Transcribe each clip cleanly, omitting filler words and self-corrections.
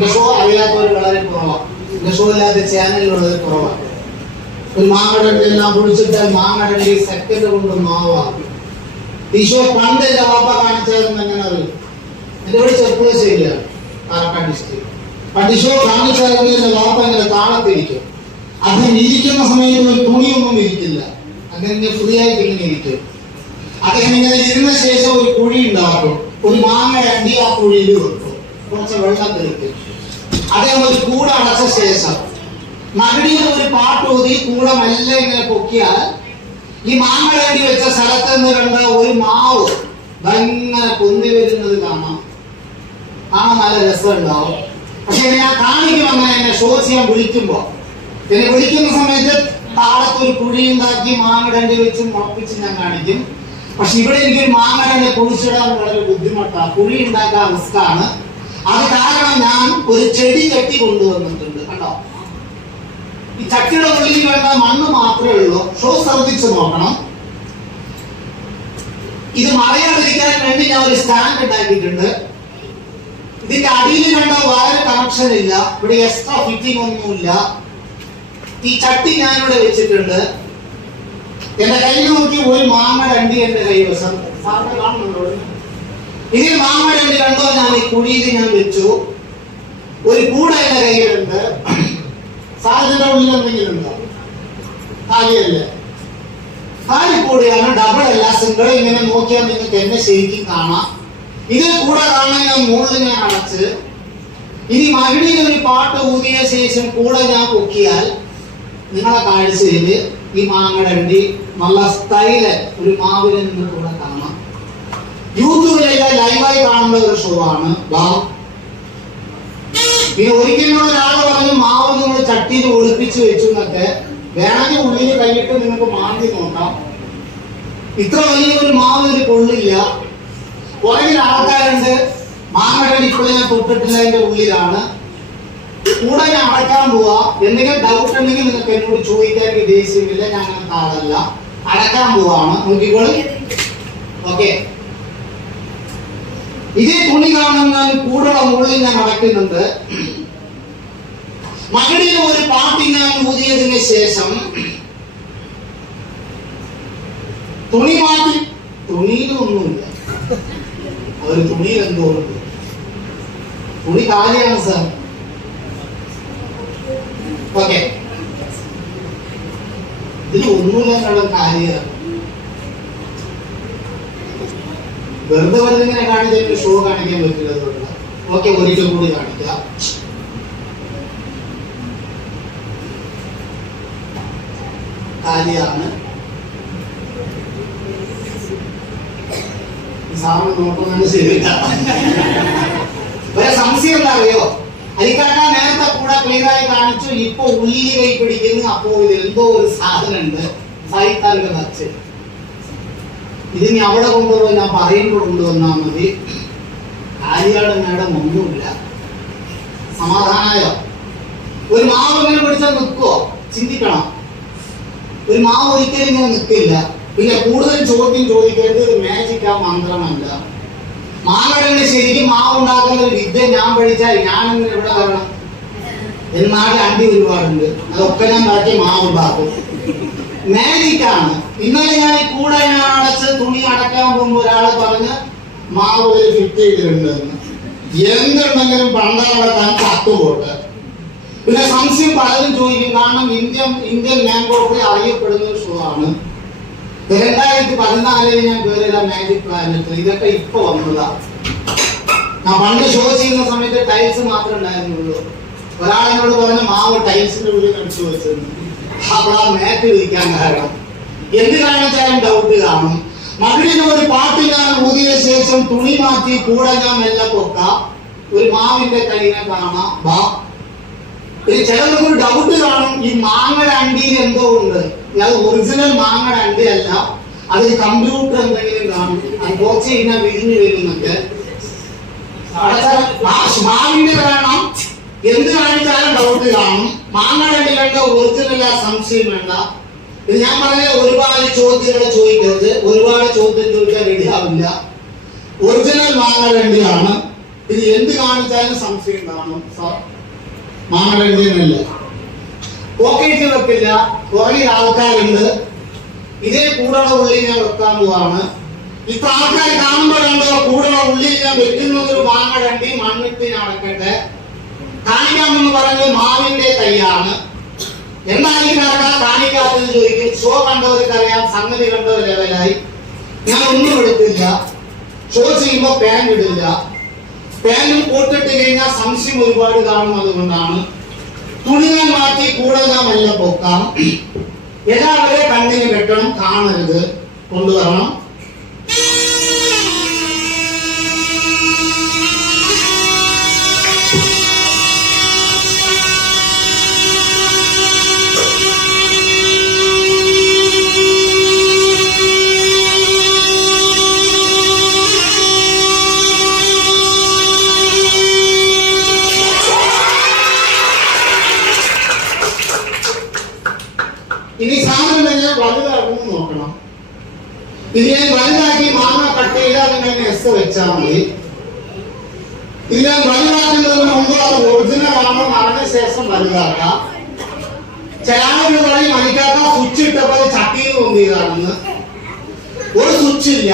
എന്റെ ഷോ അറിയാത്തവർ വളരെ കുറവാണ്. എന്റെ ഷോ ഇല്ലാത്ത ചാനലിലുള്ളത് കുറവാണ്. ഒരു മാങ്ങടണ്ടി എല്ലാം കുടിച്ചിട്ടാൽ മാങ്ങടണ്ടി സെക്കൻഡ് കൊണ്ട് മാവാകും. ഈ ഷോ പണ്ട് എന്റെ വാപ്പ കാണിച്ചായിരുന്നു. എങ്ങനെ അറിയും? എന്റെ ഇവിടെ ചെറുപ്പുളശ്ശേരിയാണ്, പാലക്കാട് ഡിസ്ട്രിക്ട്. പണ്ട് ഷോ കാണിച്ചായിരുന്നു എന്റെ വാപ്പ ഇങ്ങനെ താളത്തിരിക്കും. അദ്ദേഹം ഇരിക്കുന്ന സമയത്ത് ഒരു തുണിയൊന്നും ഇരിക്കില്ല. അദ്ദേഹം ഫ്രീ ആയിട്ട് ഇങ്ങനെ ഇരിക്കും. അദ്ദേഹം ഇങ്ങനെ ഇരുന്ന ശേഷം ഒരു കുഴി ഉണ്ടാക്കും. ഒരു മാങ്ങ അണ്ടി ആ കുഴിയിൽ വെക്കും, കുറച്ച് വെള്ളം തെളിക്കും. അദ്ദേഹം ഒരു കൂട അടച്ച ശേഷം മകടിയിൽ ഒരു പാട്ടൂതി കൂട മെല്ലെ ഇങ്ങനെ പൊക്കിയാൽ ഈ മാങ്ങ അണ്ടി വെച്ച സ്ഥലത്ത് നിന്ന് കണ്ട ഒരു മാവ് ഭയങ്കര പൊന്തി വരുന്നത് കാണാം. നല്ല രസം ഉണ്ടാവും. പക്ഷെ ഞാൻ കാണിക്കുമെന്ന് എന്നെ ഷോ ചെയ്യാൻ വിളിക്കുമ്പോ, എന്നെ വിളിക്കുന്ന സമയത്ത് താളത്തൊരു കുഴി ഉണ്ടാക്കി മാങ്ങടണ്ടി വെച്ച് മുളപ്പിച്ച് ഞാൻ കാണിക്കും. പക്ഷെ ഇവിടെ എനിക്കൊരു മാങ്ങടണ്ടി കുഴിച്ചിടാൻ വളരെ ബുദ്ധിമുട്ടാണ്. കുഴി ഉണ്ടാക്കാൻ റിസ്ക്കാണ്. അത് കാരണം ഞാൻ ഒരു ചെടി ചട്ടി കൊണ്ടുവന്നിട്ടുണ്ട്. കണ്ടോ, ഈ ചട്ടിയുടെ ഉള്ളിൽ വേണ്ട മണ്ണ് മാത്രമേ ഉള്ളൂ. ഷോ ശ്രദ്ധിച്ചു നോക്കണം. ഇത് മറയാതിരിക്കാൻ വേണ്ടി ഞാൻ ഒരു സ്റ്റാൻഡ് ഉണ്ടാക്കിയിട്ടുണ്ട്. ഇതിന്റെ അടിയിൽ കണ്ട വയർ കണക്ഷൻ ഇല്ല. ഇവിടെ എക്സ്ട്രാ ഫിറ്റിംഗ് ഒന്നുമില്ല. ഈ ചട്ടി ഞാനിവിടെ വെച്ചിട്ടുണ്ട്. എന്റെ കയ്യിൽ നോക്കി ഒരു മാങ്ങടണ്ടി എന്റെ കൈവശം കാണുന്നുണ്ടോ? ഇതിൽ മാങ്ങടണ്ടി കണ്ടോ? ഞാൻ ഈ കുഴിയിൽ ഞാൻ വെച്ചു. ഒരു കൂട എന്റെ കയ്യിലുണ്ട്. സാധനത്തിന്റെ ഉള്ളിൽ എന്തെങ്കിലും ഉണ്ടോ? കാലിയല്ലേ? കാലി കൂടെയാണ്, ഡബിൾ അല്ല, സിംഗിൾ. ഇങ്ങനെ നോക്കിയാൽ നിങ്ങൾക്ക് എന്നെ ശരിക്കും കാണാം. ഇതിൽ കൂടെ കാണാൻ ഞാൻ മുകളിൽ ഞാൻ അടച്ച് ഇനി മകിടിയിൽ ഒരു പാട്ട് ഊതിയ ശേഷം കൂടെ ഞാൻ പൊക്കിയാൽ നിങ്ങളെ കാഴ്ചയില് ഈ മാങ്ങടണ്ടി നല്ല സ്റ്റൈല് ഒരു മാവിൽ നിന്ന് കൂടെ കാണാം. യൂട്യൂബിലേക്ക് ലൈവായി കാണുന്ന ഒരു ഷോ ആണ്. പിന്നെ ഒരിക്കലും ഒരാൾ പറഞ്ഞു മാവ് നിങ്ങൾ ചട്ടിയിൽ ഒളിപ്പിച്ച് വെച്ചു എന്നൊക്കെ. വേണമെങ്കിൽ ഉള്ളിൽ കൈയിട്ട് നിങ്ങൾക്ക് മാന്തി നോക്കാം. ഇത്ര വലിയൊരു മാവ് ഒരു കൊള്ളില്ല. പുറകിൽ ആൾക്കാരുണ്ട്. മാങ്ങടണ്ടി ഇപ്പോഴും ഞാൻ തൊട്ടിട്ടില്ല, അതിന്റെ ഉള്ളിലാണ്. കൂടെ ഞാൻ അടയ്ക്കാൻ പോവാ. എന്തെങ്കിലും ഡൗട്ട് ഉണ്ടെങ്കിൽ നിങ്ങൾക്ക് എന്നോട് ചോദിക്കാൻ ദേഷ്യമില്ല. ഞാൻ അങ്ങനത്തെ ആളല്ല. അടയ്ക്കാൻ പോവാണ്. നോക്കിക്കോളൂ. ഓക്കെ, ഇതേ തുണി കാണുന്ന കൂടെ മുകളിൽ ഞാൻ അടയ്ക്കുന്നുണ്ട്. മകടിയിൽ ഒരു പാട്ടി ഞാൻ ഊതിയതിന് ശേഷം തുണി മാറ്റി. തുണിയിലൊന്നുമില്ല. ഒരു തുണിയിൽ എന്തോ ഉണ്ട്. തുണി കാലിയാണ് സാർ. ഓക്കെ, ഇതിൽ ഒന്നുമില്ല കാര്യമാണ്. വെറുതെ വെറുതെ ഇങ്ങനെ കാണിച്ച ഷോ കാണിക്കാൻ പറ്റില്ല. ഓക്കെ, ഒരിക്കൽ കൂടി കാണിക്കാം. കാലിയാണ്. സാറിന് നോക്കുന്നത് ശരിയില്ല. ഒരു സംശയം എന്താ അറിയോ? അരിക്കാക്ക നേരത്തെ കൂടെ ക്ലിയറായി കാണിച്ചു. ഇപ്പൊ ഉള്ളിൽ കൈ പിടിക്കുന്നു. അപ്പോ ഇത് എന്തോ ഒരു സാധനം ഉണ്ട്. സായിത്താരുടെ നച്ച് ഇതിനി അവിടെ കൊണ്ടുപോയി ഞാൻ പറയുമ്പോൾ കൊണ്ടുവന്നാൽ മതി. കാലിയാട് മേഡം ഒന്നുമില്ല. സമാധാനമായോ? ഒരു മാവ് ഇങ്ങനെ പിടിച്ചാൽ നിൽക്കുവോ? ചിന്തിക്കണം. ഒരു മാവ് ഒരിക്കലും ഇങ്ങനെ നിൽക്കില്ല. പിന്നെ കൂടുതൽ ചോദ്യം ചോദിക്കരുത്. ഇത് മാജിക്കാ, മന്ത്രമല്ല. മാങ്ങടണ്ടി ശരിക്കും മാവ് ഉണ്ടാക്കുന്ന ഒരു വിദ്യ ഞാൻ പഠിച്ചാൽ ഞാനിങ്ങനെ ഇവിടെ വരണം. എന്നാലും അണ്ടി ഒരുപാടുണ്ട്. അതൊക്കെ ഞാൻ ബാക്കി മാവ് ഉണ്ടാക്കും. മാജിക്കാണ്. ഇന്നലെ ഞാൻ കൂടെ ഞാൻ അടച്ച് തുണി അടയ്ക്കാൻ പോകുമ്പോൾ ഒരാള് പറഞ്ഞ് മാവ് ഒരു ഫിറ്റ് ചെയ്തിട്ടുണ്ടെന്ന്. എന്തുണ്ടെങ്കിലും പണ്ടടക്കാൻ കത്തുപോട്ട്. പിന്നെ സംശയം പലരും ചോദിക്കും. കാരണം ഇന്ത്യൻ മാംഗോപ്പിൽ അറിയപ്പെടുന്ന ഒരു ഷോ ആണ്. 2014 ഞാൻ കയറിയത മാജിക് പ്ലാനറ്റ്. ഇതൊക്കെ ഇപ്പൊ വന്നതാ. ഞാൻ പണ്ട് ഷോ ചെയ്യുന്ന സമയത്ത് ടൈൽസ് മാത്രമേ ഉണ്ടായിരുന്നുള്ളൂ. ഒരാളെന്നോട് പറഞ്ഞ മാവ് ടൈൽസിന്റെ ഉള്ളിൽ കടിച്ചു വെച്ചെന്ന്. അപ്പോൾ ആ മാറ്റ് വിരിക്കാൻ കാരണം എന്ത് കാണിച്ചാലും ഡൗട്ട് കാണും. മകളിന് ഒരു പാട്ട് ഞാൻ ഊതിയ ശേഷം തുണി മാറ്റി കൂടെ ഞാൻ മെല്ലെ പൊക്കാം. ഒരു മാവിന്റെ കൈനെ കാണാം. ചിലർക്ക് ഒരു ഡൗട്ട് കാണും. ഈ മാങ്ങയുടെ അണ്ടിയിൽ എന്തോ ഉണ്ട്. അത് ഒറിജിനൽ മാങ്ങയുടെ അണ്ടി അല്ല. അതിൽ കമ്പ്യൂട്ടർ എന്തെങ്കിലും കാണും. അത് കുറച്ച് കഴിഞ്ഞാൽ വിരിഞ്ഞു വരുന്നൊക്കെ. മാവിന്റെ കാരണം എന്ത് കാണിച്ചാലും ഡൗട്ട് കാണും. മാങ്ങയുടെ അണ്ടി കണ്ട ഒറിജിനൽ ആ സംശയം വേണ്ട. ഇത് ഞാൻ പറഞ്ഞ ഒരുപാട് ചോദ്യങ്ങൾ ചോദിക്കരുത്. ഒരുപാട് ചോദ്യം ചോദിച്ചാൽ റെഡി ആവില്ല. ഒറിജിനൽ മാങ്ങയുടെ അണ്ടിയാണ്. ഇത് എന്ത് കാണിച്ചാലും സംശയം കാണും. മാങ്ങടണ്ടിയല്ല പോക്കറ്റ് വെക്കില്ല. പുറകിൽ ആൾക്കാരുണ്ട്. ഇതേ കൂടെയുള്ള ഉള്ളി ഞാൻ വെക്കാൻ പോവാണ്. ഇപ്പൊ ആൾക്കാർ കാണുമ്പോഴുണ്ടോ കൂടെയുള്ള ഉള്ളി ഞാൻ വെക്കുന്നതൊരു മാങ്ങടണ്ടി മണ്ണിട്ട് നടക്കട്ടെ. കാണിക്കാമെന്ന് പറയുന്നത് മാവിന്റെ തൈയാണ്. എന്തായാലും കാണിക്കാത്തത് ചോദിക്കും. ഷോ കണ്ടവർക്കറിയാം, സംഗതി കണ്ടവർ ലെവലായി. ഞാൻ ഒന്നും എടുത്തില്ല. ഷോ ചെയ്യുമ്പോ പാൻ ഇടില്ല. പാനും പോട്ടിട്ട് കഴിഞ്ഞാൽ സംശയം ഒരുപാട് കാണും. അതുകൊണ്ടാണ് തുണികൾ മാറ്റി കൂടെ ഞാൻ മെല്ല പൊക്കാം. എല്ലാവരെ കണ്ണിന് കെട്ടണം, കാണരുത്, കൊണ്ടുവരണം. ഇനി സാധനം ഞാൻ വലുതാകുമെന്ന് നോക്കണം. ഇത് ഞാൻ വലുതാക്കി മാങ്ങ കട്ട് ചെയ്താൽ നിങ്ങൾ എസ് വെച്ചാൽ മതി. ഇത് ഞാൻ വലുതാക്കുന്നതിന് മുമ്പ് അത് ഒറിജിനൽ ആണോ അറിഞ്ഞ ശേഷം വലുതാക്കാം. ചില ആളുകൾ പറയും മണിക്കാക്ക സ്വിച്ച് ഇട്ടപ്പോൾ ചട്ടിയിൽ പൊന്തിയതാണെന്ന്. ഒരു സ്വിച്ച് ഇല്ല.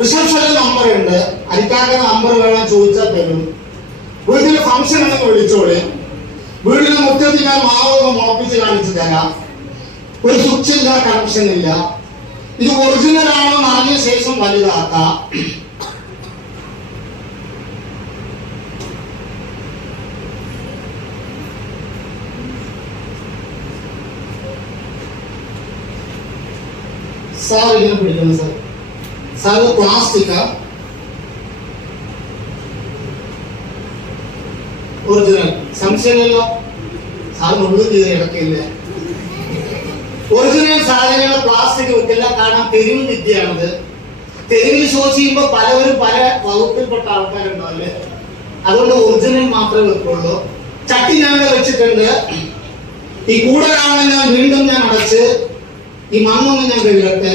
റിസപ്ഷനിൽ നമ്പർ ഉണ്ട്. അരിക്കാക്ക നമ്പർ വേണം ചോദിച്ചാൽ തരും. വീട്ടിൽ ഫംഗ്ഷൻ ഉണ്ടെന്ന് വിളിച്ചോളെ. വീടിന് മുറ്റത്ത് ഞാൻ മാവൊക്കെ മുളപ്പിച്ച് കാണിച്ചു തരാം. ഒരു സ്വിച്ച് ഇല്ല, കണക്ഷൻ ഇല്ല. ഇത് ഒറിജിനൽ ആണോ അറിഞ്ഞ ശേഷം വലുതാക്കാം. സാർ ഇങ്ങനെ പിടിക്കണം. സാർ പ്ലാസ്റ്റിക്കാ ഒറിജിനൽ? സംശയമില്ലല്ലോ. സാർ മുഴുവൻ ചെയ്ത് ഇടക്കില്ല. ഒറിജിനൽ സാധനങ്ങൾ പ്ലാസ്റ്റിക് വെക്കില്ല. കാരണം തെരുവ് വിദ്യയാണത്. തെരുവിൽ ഷോ ചെയ്യുമ്പോൾ പലവരും പല വകുപ്പിൽപ്പെട്ട ആൾക്കാരുണ്ടാവില്ലേ. അതുകൊണ്ട് ഒറിജിനൽ മാത്രമേ വെക്കുള്ളൂ. ചട്ടി ഞാൻ വെച്ചിട്ടുണ്ട്. ഈ കൂടെ കാണാൻ ഞാൻ വീണ്ടും ഞാൻ അടച്ച് ഈ മണ്ണൊന്നും ഞാൻ കഴുകട്ടെ.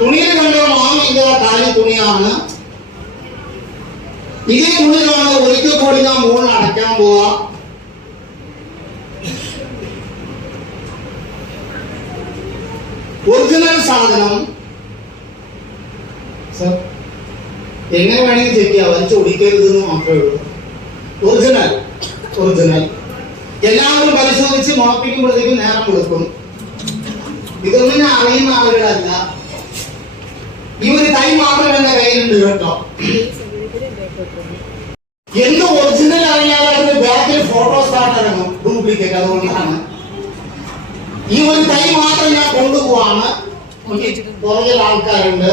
തുണിയിൽ കണ്ടോ മാമിന്റെ കാലി തുണിയാണ്. ഇതേ തുണിയിലാണ് ഒരിക്കൽ കൂടി ഞാൻ മുകളിൽ അടയ്ക്കാൻ പോവാ. ഒറിജിനൽ സാധനം സർ എങ്ങനെ വേണമെങ്കിൽ ചെക്ക് ചെയ്യാം. വലിച്ചു ഒടിക്കരുതെന്ന് മാത്രമേ ഉള്ളൂ. ഒറിജിനൽ ഒറിജിനൽ എല്ലാവരും പരിശോധിച്ച് മുളപ്പിക്കുമ്പോഴത്തേക്കും നേരം കൊടുക്കും. ഇതൊന്നും ഞാൻ അറിയുന്ന ആളുകളല്ല. ഈ ഒരു കൈ മാത്രം എന്റെ കയ്യിലുണ്ട് കേട്ടോ. എന്ത് ഒറിജിനൽ അറിയാതെ അതിന്റെ ബാക്കിൽ ഫോട്ടോസ്റ്റാറ്റ് ഇറങ്ങും, ഡ്യൂപ്ലിക്കേറ്റ്. അതുകൊണ്ടാണ് ഈ ഒരു കൈ മാത്രം ഞാൻ കൊണ്ടുപോവാണ്. പുറകിൽ ആൾക്കാരുണ്ട്.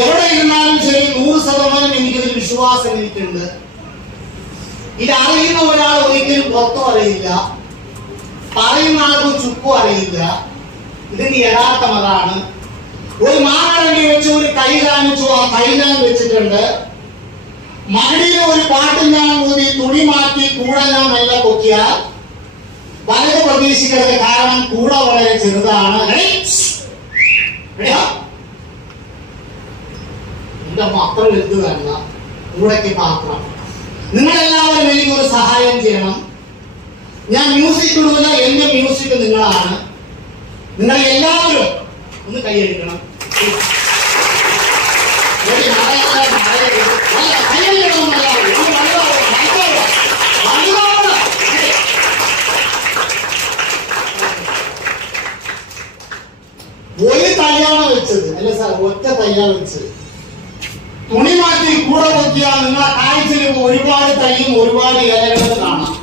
എവിടെ ഇരുന്നാലും ശരി 100% എനിക്കൊരു വിശ്വാസം എനിക്കുണ്ട്. ഇത് അറിയുന്ന ഒരാൾ ഒരിക്കലും പുറത്തും അറിയില്ല. പറയുന്ന ആൾക്കും ചുക്കും അറിയില്ല. ഇതിന്റെ യഥാർത്ഥം അതാണ്. ഒരു മാങ്ങടണ്ടി വെച്ച് ഒരു കൈ കാണിച്ചു. ആ കൈ ഞാൻ വെച്ചിട്ടുണ്ട്. മടിയിൽ ഒരു പാട്ട് ഞാൻ ഊതി തുണി മാറ്റി കൂടെ ഞാൻ മെല്ലെ പൊക്കിയാൽ വളരെ പ്രതീക്ഷിക്കരുത്. കാരണം കൂടെ വളരെ ചെറുതാണ്. എന്റെ അത്ര വലുത് വേണ്ട. കൂടെക്ക് പാത്രം. നിങ്ങളെല്ലാവരും എനിക്കൊരു സഹായം ചെയ്യണം. ഞാൻ മ്യൂസിക് ഇടുന്നില്ല. എന്റെ മ്യൂസിക് നിങ്ങളാണ്. നിങ്ങൾ എല്ലാവരും ഒന്ന് കൈയടിക്കണം. ഒരു തയ്യാണ് വെച്ചത് അല്ല സാർ, ഒറ്റ തയ്യാണ് വെച്ചത്. തുണി മാറ്റി കൂടെ നോക്കിയാൽ നിങ്ങളെ കാഴ്ചയിൽ ഒരുപാട് തയ്യും ഒരുപാട് ഇലകളും കാണാം.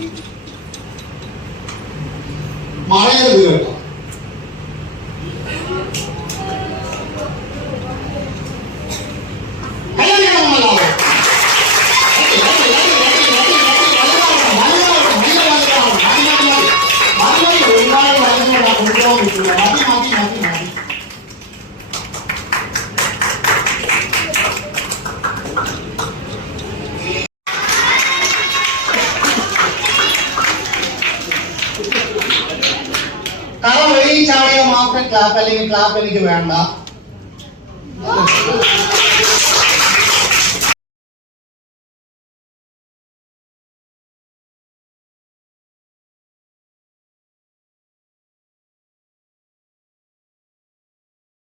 മറയരുത് കേട്ടോ. ക്ലാപ്പ്, അല്ലെങ്കിൽ ക്ലാപ്പ് എനിക്ക് വേണ്ട.